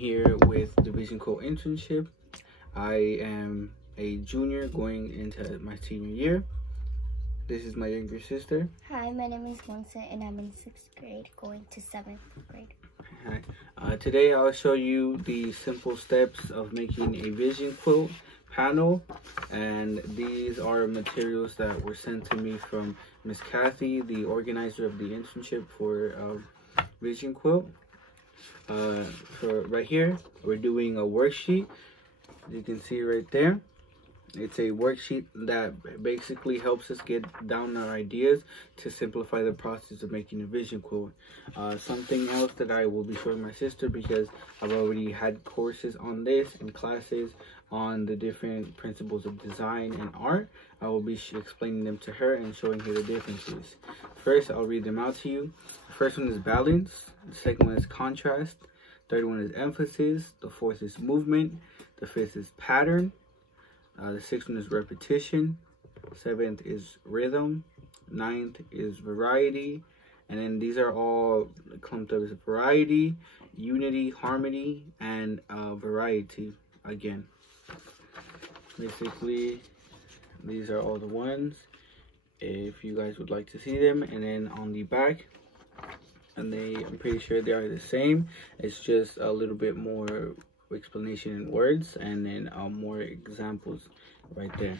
Here with the Vision Quilt internship. I am a junior going into my senior year. This is my younger sister. Hi, my name is Monserrat and I'm in 6th grade going to 7th grade. Hi. Today I'll show you the simple steps of making a Vision Quilt panel, and these are materials that were sent to me from Miss Kathy, the organizer of the internship for Vision Quilt. For right here, we're doing a worksheet. You can see right there. It's a worksheet that basically helps us get down our ideas to simplify the process of making a Vision Quilt. Something else that I will be showing my sister, because I've already had courses on this and classes on the different principles of design and art. I will be explaining them to her and showing her the differences. First, I'll read them out to you. The first one is balance. The second one is contrast. Third one is emphasis. The fourth is movement. The fifth is pattern. The sixth one is repetition. Seventh is rhythm. Ninth is variety. And then these are all clumped up as variety, unity, harmony, and variety again. Basically, these are all the ones, if you guys would like to see them. And then on the back, and I'm pretty sure they are the same. It's just a little bit more explanation in words, and then more examples right there.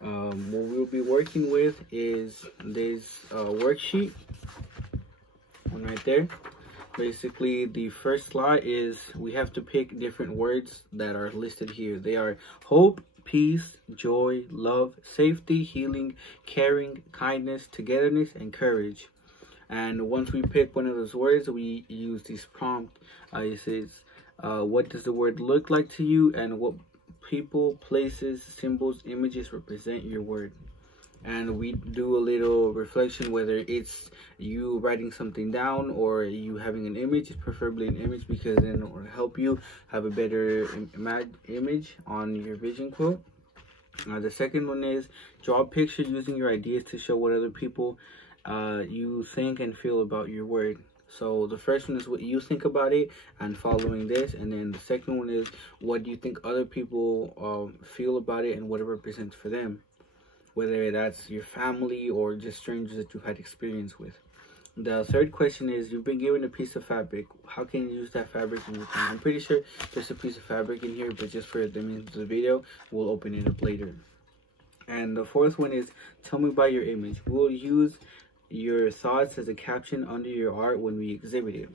What we'll be working with is this worksheet one right there. Basically, the first slide is we have to pick different words that are listed here. They are hope, peace, joy, love, safety, healing, caring, kindness, togetherness, and courage. And once we pick one of those words, we use this prompt. It says, what does the word look like to you, and what people, places, symbols, images represent your word? And we do a little reflection, whether it's you writing something down or you having an image, preferably an image, because then it will help you have a better image on your Vision Quilt. The second one is draw a picture using your ideas to show what other people you think and feel about your word. So the first one is what you think about it and following this, and then the second one is what do you think other people feel about it and what it represents for them, whether that's your family or just strangers that you've had experience with. The third question is, you've been given a piece of fabric. How can you use that fabric in your plan? I'm pretty sure there's a piece of fabric in here, but just for the means of the video, we'll open it up later. And the fourth one is, tell me about your image. We'll use your thoughts as a caption under your art when we exhibit it.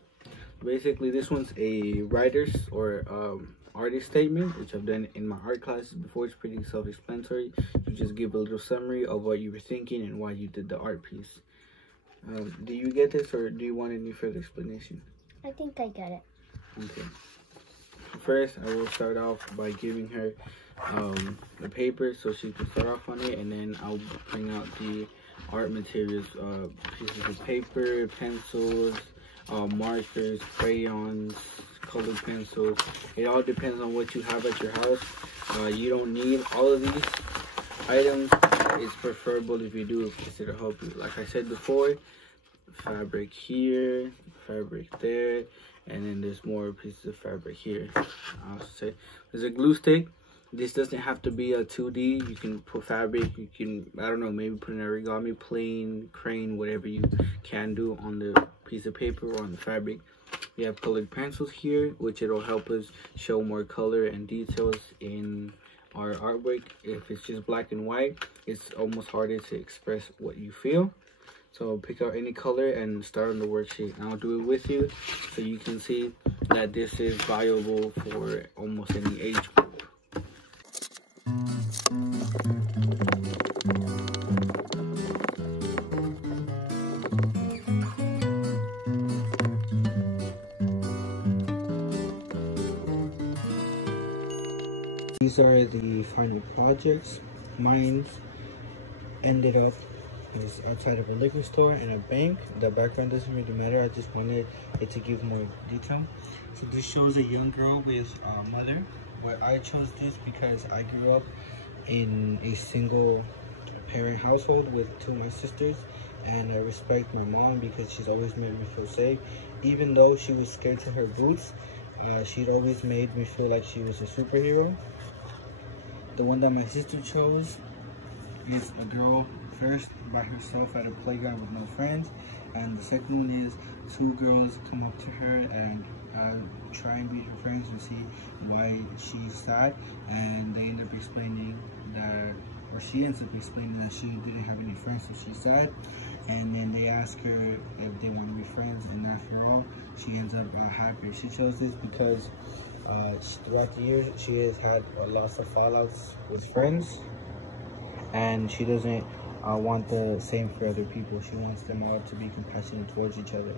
Basically, this one's a writer's or artist statement, which I've done in my art classes before. It's pretty self-explanatory. You just give a little summary of what you were thinking and why you did the art piece. Do you get this, or do you want any further explanation? I think I get it. Okay. First, I will start off by giving her the paper so she can start off on it, and then I'll bring out the art materials, pieces of paper, pencils, markers, crayons, colored pencils. It all depends on what you have at your house. You don't need all of these items. It's preferable if you do, because it'll help you. Like I said before, fabric here, fabric there, and then there's more pieces of fabric here. I'll say there's a glue stick. This doesn't have to be a 2D. You can put fabric. You can, I don't know, maybe put an origami plane, crane, whatever you can do on the piece of paper or on the fabric. We have colored pencils here, which it'll help us show more color and details in our artwork. If it's just black and white, it's almost harder to express what you feel. So pick out any color and start on the worksheet. And I'll do it with you so you can see that this is viable for almost any age group. These are the final projects. Mine ended up is outside of a liquor store and a bank. The background doesn't really matter. I just wanted it to give more detail. So this shows a young girl with a mother. But I chose this because I grew up in a single parent household with two of my sisters, and I respect my mom because she's always made me feel safe. Even though she was scared to her boots, She'd always made me feel like she was a superhero. The one that my sister chose is a girl first by herself at a playground with no friends, and the second one is two girls come up to her and try and be her friends to see why she's sad, and they end up explaining that, or she ends up explaining that she didn't have any friends, so she's sad. And then they ask her if they want to be friends, and after all, she ends up happy. She chose this because throughout the years she has had lots of fallouts with friends, and she doesn't want the same for other people. She wants them all to be compassionate towards each other.